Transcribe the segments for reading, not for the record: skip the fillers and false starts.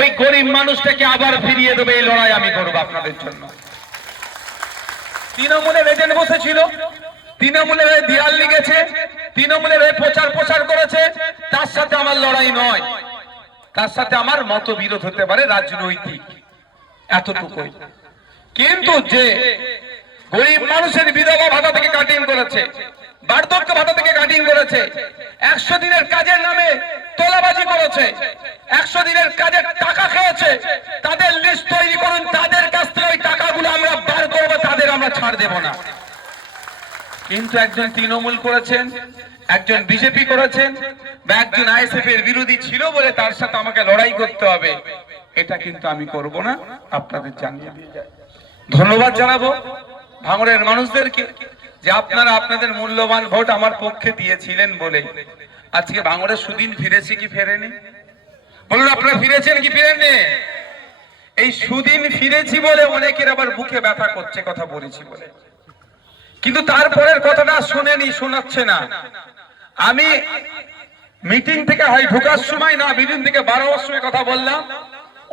ওই গরিব মানুষটাকে আবার ফিরিয়ে দেবে, এই লড়াই আমি করবো আপনাদের জন্য। তৃণমূলের এজেন্ট বসেছিল, তৃণমূলের হয়ে দেয়াল লিখেছে, তৃণমূলের হয়ে প্রচার করেছে, তার সাথে আমার লড়াই নয়, তার সাথে আমার মতবিরোধ হতে পারে রাজনৈতিক, এতটুকুই। কিন্তু যে গরিব মানুষের বিধবা ভাতা থেকে কাটিং করেছে, বার্ধক্য ভাতা থেকে কাটিং করেছে, 100 দিনের কাজের নামে তোলাবাজি করেছে, 100 দিনের কাজের টাকা খেয়েছে, তাদের লিস্ট তৈরি করুন, তাদের কাছ থেকে ওই টাকাগুলো আমরা বার করবো, তাদের আমরা ছাড় দেব না। কিন্তু একজন তৃণমূল করেছেন, একজন বিজেপি করেছেন, বা একজন আইএসএফ এর বিরোধী ছিল বলে তার সাথে আমাকে লড়াই করতে হবে, এটা কিন্তু আমি করব না, আপনাদের জানিয়ে দিয়ে যাই। ধন্যবাদ জানাবো ভাঙড়ের মানুষদেরকে যে আপনারা আপনাদের মূল্যবান ভোট আমার পক্ষে দিয়েছিলেন বলে আজকে ভাঙড়ের সুদিন ফিরেছে কি ফেরেনি? বলুন, আপনারা ফিরেছেন কি ফিরেননি? এই সুদিন ফিরেছি বলে অনেকের আবার বুকে ব্যথা করছে কথা বলেছি বলে, কিন্তু তারপরের কথাটা শুনেনি, শোনাচ্ছে না। আমি মিটিং থেকে হয় ঢোকার সময় না, মিটিং থেকে বাড়াবার সময় কথা বললাম,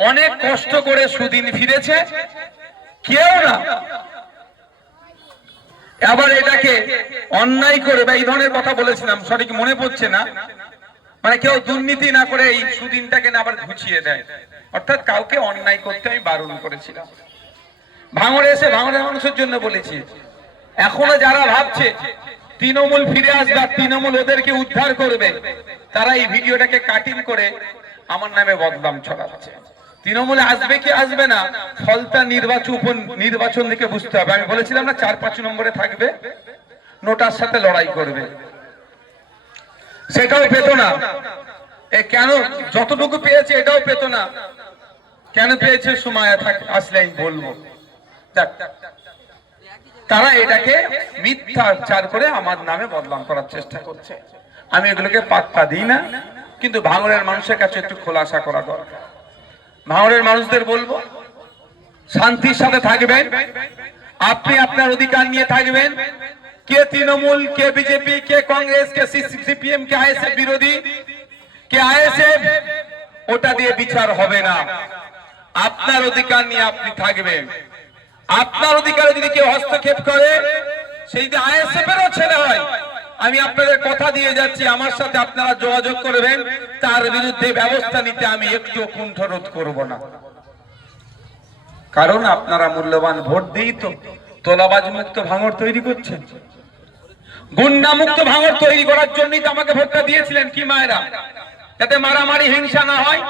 অনেক কষ্ট করে সুদিন ফিরেছে কেউ না আবার এটাকে অন্যায় করে বা এই ধরনের কথা বলেছিলাম, সঠিক মনে পড়ছে না, মানে কেউ দুর্নীতি না করে এই সুদিনটাকে না আবার ঘুচিয়ে দেয়, অর্থাৎ কাউকে অন্যায় করতে আমি বারণ করেছিলাম। ভাঙড়ে এসে ভাঙড়ের মানুষের জন্য বলেছি, এখনো যারা ভাবছে তৃণমূল ফিরে আসবে, তৃণমূল ওদেরকে উদ্ধার করবে, তারা এই ভিডিওটাকে কাটিং করে আমার নামে বদনাম ছড়াচ্ছে। তৃণমূলে আসবে কি আসবে না, ফলতা নির্বাচন থেকে বুঝতে হবে। আমি বলেছিলাম না 4-5 নম্বরে থাকবে, নোটার সাথে লড়াই করবে, সেটাও পেত না। কেন যতটুকু পেয়েছে এটাও পেত না, কেন পেয়েছে সময় আসলে আমি বলবো। তারা এটাকে মিথ্যাচার করে আমার নামে বদনাম করার চেষ্টা করছে, আমি এগুলোকে পাত্তা দিই না। কিন্তু ভাঙড়ের মানুষের কাছে একটু খোলাসা করা দরকার। ভাঙড়ের মানুষদের বলবো, শান্তির সাথে থাকবেন, আপনি আপনার অধিকার নিয়ে থাকবেন। কে তৃণমূল, কে বিজেপি, কে কংগ্রেস, কে সিপিএম, কে আইএসএফ বিরোধী, কে আইএসএফ, ওটা দিয়ে বিচার হবে না। আপনার অধিকার নিয়ে আপনি থাকবেন। আপনার অধিকারে যদি কেউ হস্তক্ষেপ করে, সেই যে আইএসএফ এরও ছেলে হয়, আমি আপনাদের কথা দিয়ে যাচ্ছি, আমার সাথে আপনারা যোগাযোগ করবেন, তার বিরুদ্ধে ব্যবস্থা নিতে আমি একটু কুণ্ঠরোধ করব না। কারণ আপনারা মূল্যবান ভোট দিয়েই তো তোলাবাজ মুক্ত ভাঙড় তৈরি করছেন, গুন্ডা মুক্ত ভাঙড় তৈরি করার জন্যই তো আমাকে ভোটটা দিয়েছিলেন কি মায়েরা, যাতে মারামারি হিংসা না হয়।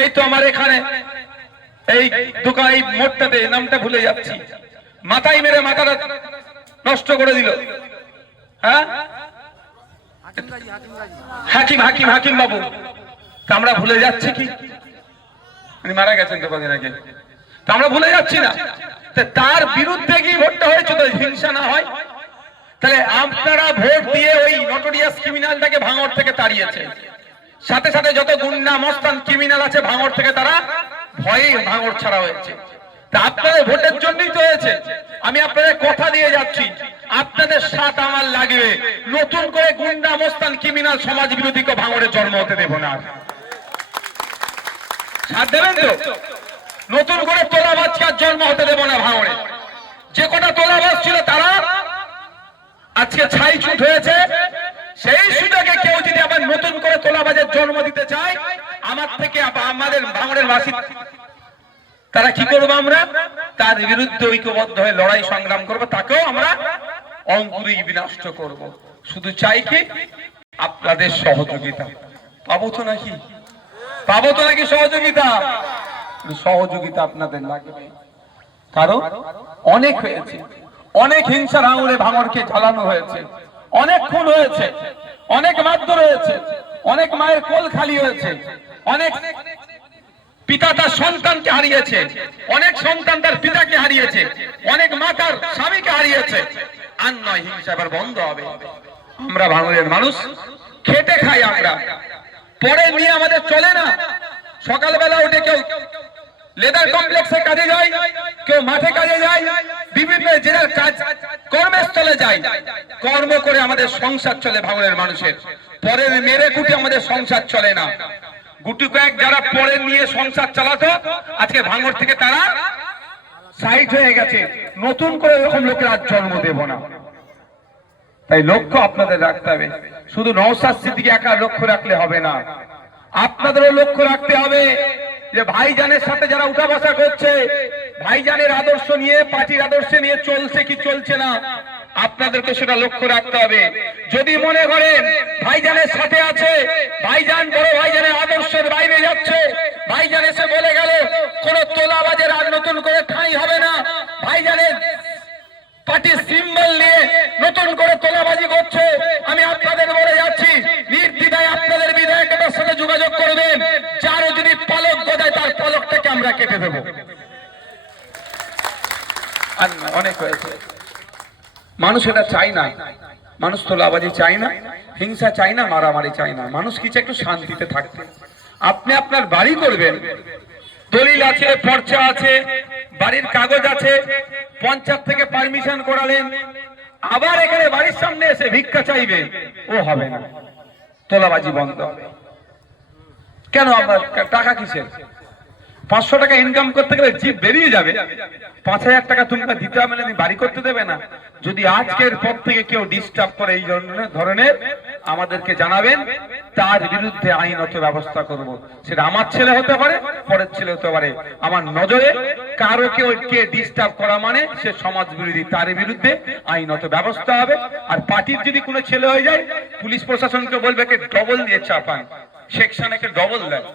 এই তো আমার এখানে এই দোকান, এই মোড়টাতে, নামটা ভুলে যাচ্ছি, মাথায় মেরে মাথাটা নষ্ট করে দিল, হ্যাঁ, হাকিম বাবু, তা আমরা ভুলে যাচ্ছি কি? উনি মারা গেছেন তো কদিন আগে, তা আমরা ভুলে যাচ্ছি না। তার বিরুদ্ধে কি ভোটটা হয়েছে তো হিংসা না হয়? তাহলে আপনারা ভোট দিয়ে ওই নটোরিয়াস ক্রিমিনালটাকে ভাঙড় থেকে তাড়িয়েছে, সাথে সাথে যত গুন্ডা মস্তান ক্রিমিনাল আছে ভাঙড় থেকে তারা ভয়ে ভাঙড় ছাড়া হয়েছে। তা আপনাদের ভোটের জন্যই তো হয়েছে। আমি আপনাদের কথা দিয়ে যাচ্ছি, আপনাদের সাথ আমার লাগবে, নতুন করে গুন্ডা মস্তান ক্রিমিনাল সমাজ বিরোধীকে ভাঙড়ে জন্ম হতে দেব না। সাথ দেবেন তো? নতুন করে তোলাবাজকে জন্ম হতে দেব না ভাঙড়ে। যে কটা তোলাবাজ ছিল তারা আজকে ছাই ছুট হয়েছে, সেই সুযোগে কেউ যদি আবার নতুন করে তোলাবাজের জন্ম দিতে চায়, আমার থেকে আমাদের ভাঙড়ের বাসী তারা কি করবো, আমরা তার বিরুদ্ধে ঐক্যবদ্ধ হয়ে লড়াই সংগ্রাম করবো, তাকেও আমরা অঙ্কুরেই বিনষ্ট করব। শুধু চাই কি আপনাদের সহযোগিতা। পাবো তো নাকি সহযোগিতা? সহযোগিতা আপনাদের লাগবে, কারণ অনেক হয়েছে, অনেক হিংসা ভাঙড়কে জ্বালানো হয়েছে, অনেক খুন হয়েছে, অনেক মারধর হয়েছে, অনেক মায়ের কোল খালি হয়েছে, অনেক পিতা তার সন্তানকে হারিয়েছে, অনেক সন্তান তার পিতাকে হারিয়েছে, অনেক মা তার স্বামীকে হারিয়েছে। আর নয়, হিংসা এবার বন্ধ হবে। আমরা ভাঙড়ের মানুষ খেটে খাই, আমরা পরে নিয়ে আমাদের চলে না। সকালবেলা উঠে কেউ লেদার কমপ্লেক্সে কাজে যায়, কেউ মাঠে কাজে যায়, বিভিন্ন জেলার কাজ কর্মস্থলে যায়, কর্ম করে আমাদের সংসার চলে ভাঙড়ের মানুষের। পরে মেরে কুটে আমাদের সংসার চলে না। গুটি কয়েক যারা পড়ে নিয়ে সংসার চালাতো, আজকে ভাঙড় থেকে তারা সাইড হয়ে গেছে। নতুন করে এরকম লোকের আজ জন্ম দেব না। তাই লক্ষ্য আপনাদের রাখতে হবে। শুধু নওশাদ সিদ্দিকী একা লক্ষ্য রাখলে হবে না, আপনাদেরও লক্ষ্য রাখতে হবে যে ভাইজানের সাথে যারা উঠা বসা করছে, ভাইজানের আদর্শ নিয়ে, পার্টির আদর্শ নিয়ে চলছে কি চলছে না, আপনাদেরকে সেটা লক্ষ্য রাখতে হবে। যদি মনে করেন ভাইজানের সাথে আছে, ভাইজান বড় ভাইজানের আদর্শের বাইরে যাচ্ছে, ভাইজান এসে বলে গেল কোন তোলাবাজের আর নতুন করে ঠাঁই হবে না, ভাইজানের পার্টির সিম্বল নিয়ে নতুন করে তোলাবাজি করছে, আমি আপনাদের বলে যাচ্ছি নির্দ্বিধায় আপনাদের বিধায়কের সাথে যোগাযোগ করবেন। যারও যদি পালক গজায় তার পালকটাকে আমরা কেটে দেব। আর অনেক হয়েছে, মানুষ এটা চাই না, মানুষ তোলাবাজি চাই না, হিংসা চাই না, মারামারি চাই না, মানুষ কিছু একটু শান্তিতে থাকতে। আপনি আপনার বাড়ি করবেন, দলিল আছে, পর্চা আছে, বাড়ির কাগজ আছে, পঞ্চায়েত থেকে পারমিশন করালেন, আবার এখানে বাড়ির সামনে এসে ভিক্ষা চাইবে, ও হবে না। তোলাবাজি বন্ধ হবে। কেন আপনার টাকা কিসের? 500 টাকা ইনকাম করতে গেলে জিপ বেরিয়ে যাবে, 5000 টাকা তুমি দিতে হবে না, বাড়ি করতে দেবে না। যদি আজকের পর থেকে কেউ ডিস্টার্ব করে এই ধরনের, আমাদেরকে জানাবেন, তার বিরুদ্ধে আইনত ব্যবস্থা করব। সেটা আমার ছেলে হতে পারে, পরের ছেলে হতে পারে। আমার নজরে কারো কে ডিস্টার্ব করা মানে সে সমাজ বিরোধী, তার বিরুদ্ধে আইনত ব্যবস্থা হবে। আর পার্টির যদি কোনো ছেলে হয়ে যায়, পুলিশ প্রশাসনকে বলবে কে ডবল দিয়ে চাপান, সেকশন একে ডবল দেয়।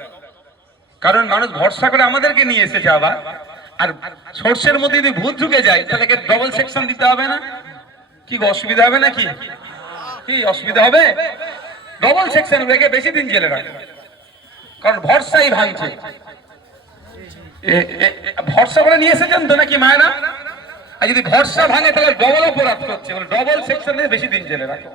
কারণ মানুষ ভরসা করে আমাদেরকে নিয়ে এসেছে, আবার আর সোর্সের মধ্যে যদি ভূত ঢুকে যায় তাহলে ডবল সেকশন দিতে হবে না? কি অসুবিধা হবে নাকি? কি অসুবিধা হবে? ডবল সেকশন রেখে বেশি দিন জেলে রাখে, কারণ ভরসাই ভাঙছে। ভরসা করে নিয়ে এসেছেন তো নাকি মায়েরা? আর যদি ভরসা ভাঙে তাহলে ডবল অপরাধ করছে, ডবল সেকশন দিয়ে বেশি দিন জেলে রাখে।